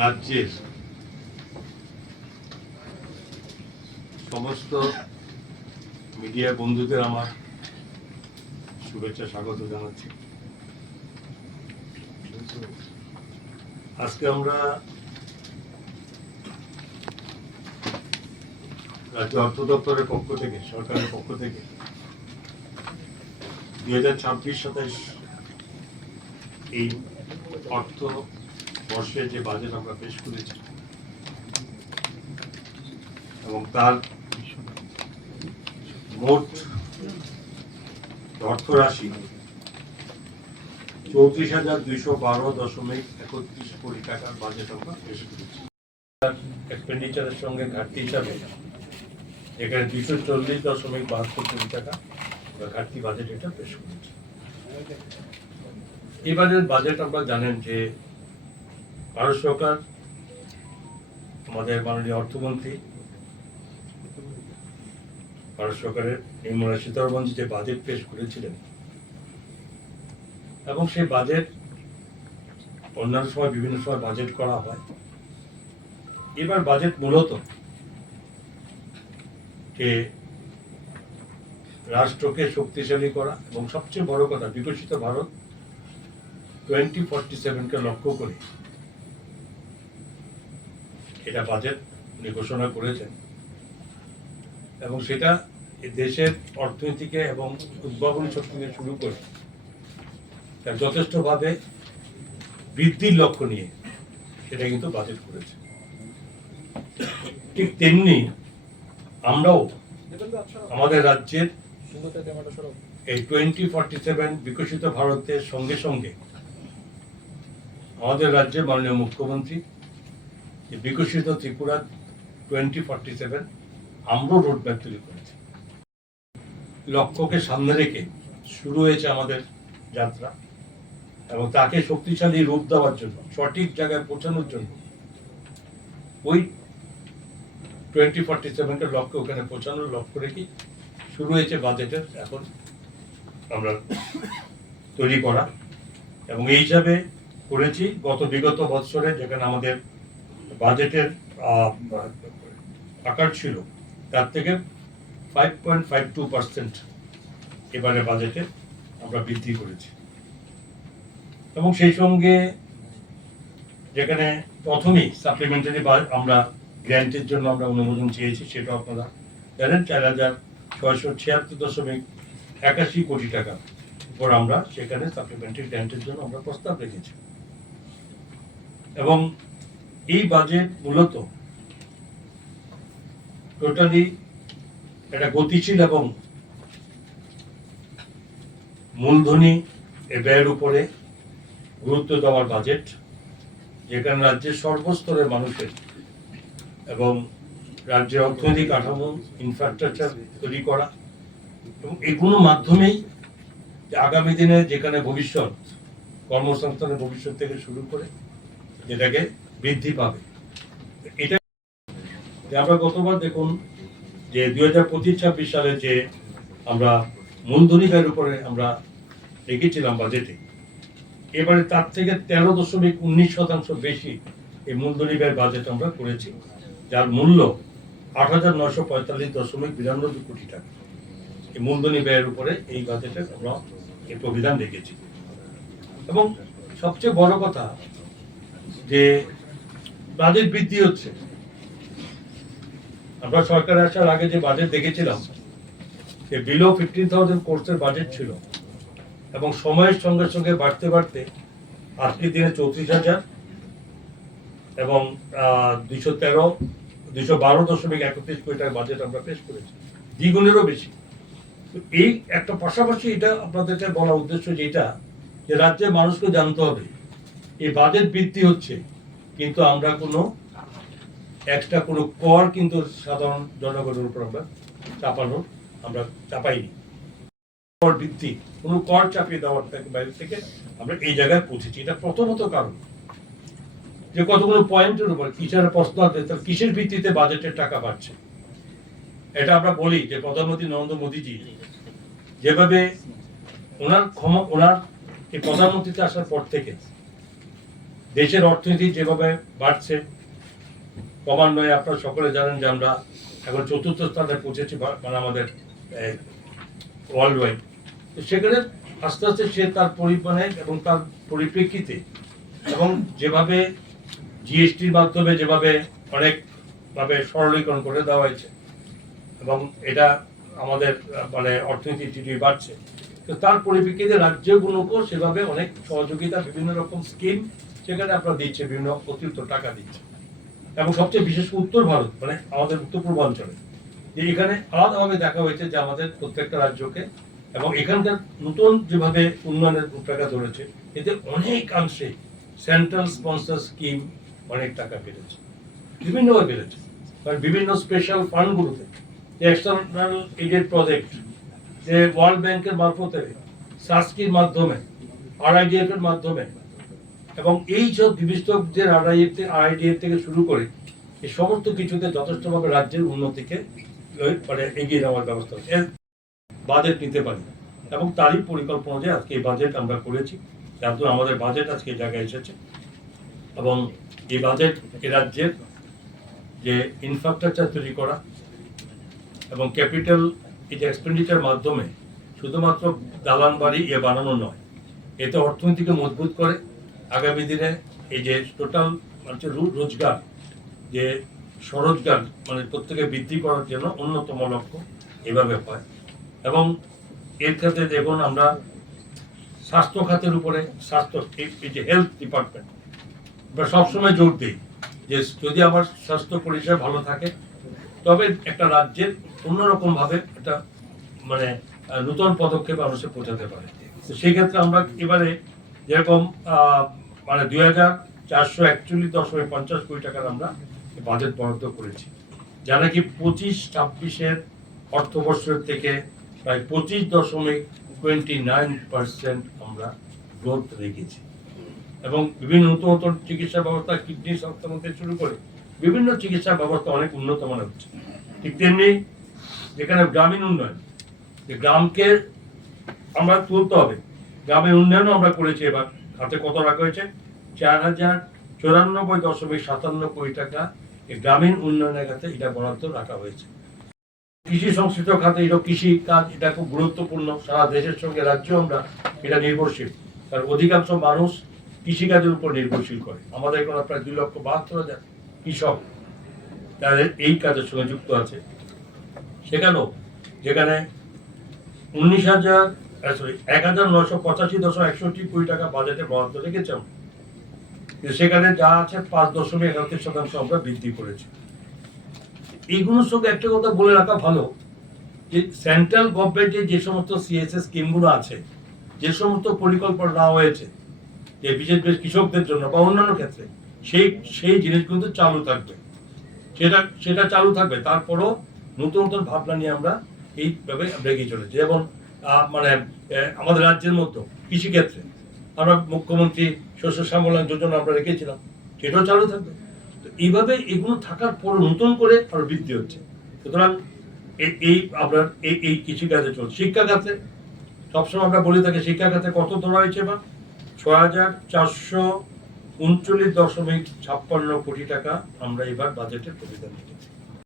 রাজ্যের সমস্ত মিডিয়া বন্ধুদের আমার শুভেচ্ছা স্বাগত জানাচ্ছি। আজকে আমরা রাজ্য অর্থ দপ্তরের পক্ষ থেকে, সরকারের পক্ষ থেকে 2026-27 এই অর্থ বর্ষের যে বাজেট আমরা পেশ করেছি এবং তার মোট অর্থ রাশি 34,212.31 কোটি টাকার বাজেট আমরা পেশ করেছি। এক্সপেন্ডিচারের সঙ্গে ঘাটতি হিসাবে এখানে 240.72 কোটি টাকা ঘাটতি বাজেট এটা পেশ করেছি। এবারের বাজেট আমরা জানেন যে ভারত সরকার, আমাদের মাননীয় অর্থমন্ত্রী ভারত সরকারের নির্মলা সীতারমণ যে বাজেট পেশ করেছিলেন এবং সেই বাজেট অন্যান্য সময় বিভিন্ন সময় বাজেট করা হয়। এবার বাজেট মূলত যে রাষ্ট্রকে শক্তিশালী করা এবং সবচেয়ে বড় কথা বিকশিত ভারত 2047-কে লক্ষ্য করে এটা বাজেট উনি ঘোষণা করেছেন এবং সেটা দেশের অর্থনীতিকে এবং উদ্ভাবনী শক্তিকে শুরু করে যথেষ্টভাবে বৃদ্ধির লক্ষ্য নিয়ে সেটা কিন্তু বাজেট করেছে। ঠিক তেমনি আমরাও আমাদের রাজ্যের এই 2047 বিকশিত ভারতের সঙ্গে সঙ্গে আমাদের রাজ্যের মাননীয় মুখ্যমন্ত্রী বিকশিত ত্রিপুরা 2047 আমরাও রোডম্যাপ তৈরি করেছি। লক্ষ্যকে সামনে রেখে শুরু হয়েছে আমাদের যাত্রা এবং তাকে শক্তিশালী রূপ দেওয়ার জন্য, সঠিক জায়গায় পৌঁছানোর জন্য ওই 2047-কে লক্ষ্য ওখানে পৌঁছানোর লক্ষ্য রেখে শুরু হয়েছে বাজেটের এখন আমরা তৈরি করা এবং এই হিসাবে করেছি। বিগত বৎসরে যেখানে আমাদের বাজেটের আকার ছিল তার থেকে 5.52% এবারে বাজেটে আমরা বৃদ্ধি করেছি এবং সেই সঙ্গে যেখানে প্রথমেই সাপ্লিমেন্টারি আমরা গ্র্যান্টের জন্য আমরা অনুমোদন চেয়েছি, সেটা আপনারা জানেন 4,676.81 কোটি টাকা উপর আমরা সেখানে সাপ্লিমেন্টারি গ্র্যান্টের জন্য আমরা প্রস্তাব রেখেছি এবং এই বাজেট মূলত টোটালি একটা গতিশীল এবং মূলধনী ব্যয়ের উপরে গুরুত্ব দেওয়ার বাজেট, যেখানে রাজ্যের সর্বস্তরের মানুষের এবং রাজ্যের অর্থনৈতিক কাঠামো ইনফ্রাস্ট্রাকচার তৈরি করা এবং এগুলোর মাধ্যমেই আগামী দিনে যেখানে ভবিষ্যৎ কর্মসংস্থানের ভবিষ্যৎ থেকে শুরু করে যেটাকে বৃদ্ধি পাবে। এটা আমরা গতবার দেখুন যে 2025-26 সালে যে আমরা মূলধনী ব্যয়ের উপরে আমরা রেখেছিলাম বাজেটে, এবারে তার থেকে 13.19% বেশি এই মূলধনী ব্যয়ের বাজেট আমরা করেছি, যার মূল্য 8,945.92 কোটি টাকা। এই মূলধনী ব্যয়ের উপরে এই বাজেটে আমরা এই প্রবিধান রেখেছি এবং সবচেয়ে বড় কথা যে বাজেট বৃদ্ধি হচ্ছে। আমরা সরকার আসার আগে যে বাজেট দেখেছিলাম যে বিলো 15,000 কোর্সের বাজেট ছিল এবং সময়ের সঙ্গে সঙ্গে বাড়তে বাড়তে আজকের দিনে 34,000 এবং 212.31 কোটি টাকার বাজেট আমরা পেশ করেছি, দ্বিগুণেরও বেশি। তো এই একটা পাশাপাশি এটা আপনাদেরকে বলা উদ্দেশ্য যেটা যে রাজ্যের মানুষকে জানতে হবে এই বাজেট বৃদ্ধি হচ্ছে কিন্তু আমরা কোনো এক্সট্রা কোনো কর কিন্তু সাধারণ জনগণের উপর আমরা চাপাইনি। কর বৃদ্ধি কোনো কর চাপিয়ে দেওয়ার বাইরে থেকে আমরা এই জায়গায় পৌঁছেছি। এটা প্রথমত কারণ যে কতগুলো পয়েন্টের উপর কিসের প্রশ্ন আছে, তার কিসের ভিত্তিতে বাজেটের টাকা বাড়ছে। এটা আমরা বলি যে প্রধানমন্ত্রী নরেন্দ্র মোদীজি যেভাবে ওনার এই প্রধানমন্ত্রীতে আসার পর থেকে দেশের অর্থনীতি যেভাবে বাড়ছে ক্রমান্বয়ে, আপনারা সকলে জানেন যে আমরা এখন 4র্থ স্থানে পৌঁছেছি, মানে আমাদের ওয়ার্ল্ড ওয়াইড। তো সেখানে আস্তে আস্তে সে তার পরিমাণে এবং তার পরিপ্রেক্ষিতে এবং যেভাবে জিএসটির মাধ্যমে যেভাবে অনেকভাবে সরলীকরণ করে দেওয়া হয়েছে এবং এটা আমাদের মানে অর্থনীতি ঠিকই বাড়ছে, তো তার পরিপ্রেক্ষিতে রাজ্যগুলোকেও সেভাবে অনেক সহযোগিতা, বিভিন্ন রকম স্কিম সেখানে আপনারা দিচ্ছে, বিভিন্ন অতিরিক্ত টাকা দিচ্ছে। এবং সবচেয়ে বিশেষ করে উত্তর ভারত, মানে আমাদের উত্তর পূর্বাঞ্চলে, যে এখানে আলাদাভাবে দেখা হয়েছে যে আমাদের প্রত্যেকটা রাজ্যকে এবং এখানকার নতুন যেভাবে উন্নয়নের রূপরেখা ধরেছে, এতে অনেকাংশে সেন্ট্রাল স্পন্সর স্কিম অনেক টাকা বেড়েছে, বিভিন্নভাবে বেড়েছে। কারণ বিভিন্ন স্পেশাল ফান্ডগুলোতে যে এক্সটার্নাল এইডেড প্রজেক্ট, যে ওয়ার্ল্ড ব্যাংকের মারফতে, সাস্কির মাধ্যমে, RIDF এর মাধ্যমে এবং এই সব বিবিষ্টদের RIDF থেকে শুরু করে এই সমস্ত কিছুতে যথেষ্টভাবে রাজ্যের উন্নতিকে মানে এগিয়ে নেওয়ার ব্যবস্থা হচ্ছে। বাজেট নিতে পারি এবং তারই পরিকল্পনা যে আজকে এই বাজেট আমরা করেছি, যার জন্য আমাদের বাজেট আজকে এই জায়গায় এসেছে। এবং এই বাজেট এ রাজ্যের যে ইনফ্রাস্ট্রাকচার তৈরি করা এবং ক্যাপিটাল এই যে এক্সপেন্ডিচার মাধ্যমে শুধুমাত্র দালান বাড়ি বানানো নয়, এতে অর্থনীতিকে মজবুত করে আগামী দিনে এই যে টোটাল মানুষের রোজগার, যে স্বরোজগার মানে প্রত্যেকে বৃদ্ধি করার জন্য অন্যতম লক্ষ্য এভাবে হয়। এবং এর ক্ষেত্রে দেখুন আমরা স্বাস্থ্য খাতের উপরে, স্বাস্থ্য এই যে হেলথ ডিপার্টমেন্ট, আমরা সবসময় জোর দিই যে যদি আমার স্বাস্থ্য পরিষেবা ভালো থাকে তবে একটা রাজ্যের অন্যরকমভাবে একটা মানে নতুন পদক্ষেপ মানুষের পৌঁছাতে পারে। তো সেই ক্ষেত্রে আমরা এবারে যেরকম মানে 2441.50 কোটি টাকার আমরা বাজেট বরাদ্দ করেছি, যা নাকি 25-26 অর্থবর্ষের থেকে প্রায় 25.29% আমরা গ্রোথ রেখেছি। এবং বিভিন্ন নতুন নতুন চিকিৎসা ব্যবস্থা, কিডনি সংস্থান থেকে শুরু করে বিভিন্ন চিকিৎসা ব্যবস্থা অনেক উন্নত মানের হচ্ছে। ঠিক তেমনি যেখানে গ্রামীণ উন্নয়ন, যে গ্রামকে আমরা তুলতে হবে, গ্রামের উন্নয়নও আমরা করেছি। এবার হাতে কত রাখা হয়েছে? 4094.57 কোটি টাকা এই গ্রামীণ উন্নয়নের খাতে এটা বরাদ্দ রাখা হয়েছে। কৃষি সংশ্লিষ্ট খাতে এটা কৃষি কাজ, এটা খুব গুরুত্বপূর্ণ। সারা দেশের সঙ্গে রাজ্য আমরা এটা নির্ভরশীল, কারণ অধিকাংশ মানুষ কৃষিকাজের উপর নির্ভরশীল করে। আমাদের এখানে প্রায় 2,72,000 কৃষক তাদের এই কাজের সঙ্গে যুক্ত আছে। সেখানেও যেখানে 1985.61 কোটি টাকা বাজেটে বরাদ্দ রেখেছে, সেখানে যা আছে 5.31% আমরা বৃদ্ধি করেছি। এইগুলোর সঙ্গে একটা কথা বলে রাখা ভালো যে সেন্ট্রাল গভর্নমেন্টের যে সমস্ত CSS স্কিমগুলো আছে, যে সমস্ত পরিকল্পনা নেওয়া হয়েছে যে বিশেষ করে কৃষকদের জন্য বা অন্যান্য ক্ষেত্রে, সেই জিনিসগুলো চালু থাকবে, সেটা চালু থাকবে। তারপরও নতুন নতুন ভাবনা নিয়ে আমরা এইভাবে এগিয়ে চলেছি। যেমন মানে আমাদের রাজ্যের মতো কৃষিক্ষেত্রে আমরা মুখ্যমন্ত্রী শস্য শ্যামলায়ন যোজনা আমরা রেখেছিলাম, সেটাও চালু থাকবে। তো এইভাবে এগুলো থাকার পর নতুন করে আরো বৃদ্ধি হচ্ছে। সুতরাং এই আপনার এই কৃষিকাজে চলছে। শিক্ষা খাতে সবসময় আমরা বলে থাকি, শিক্ষা খাতে কত ধরা হয়েছে? এবার 6,439.56 কোটি টাকা আমরা এবার বাজেটের প্রবিধান রেখেছি।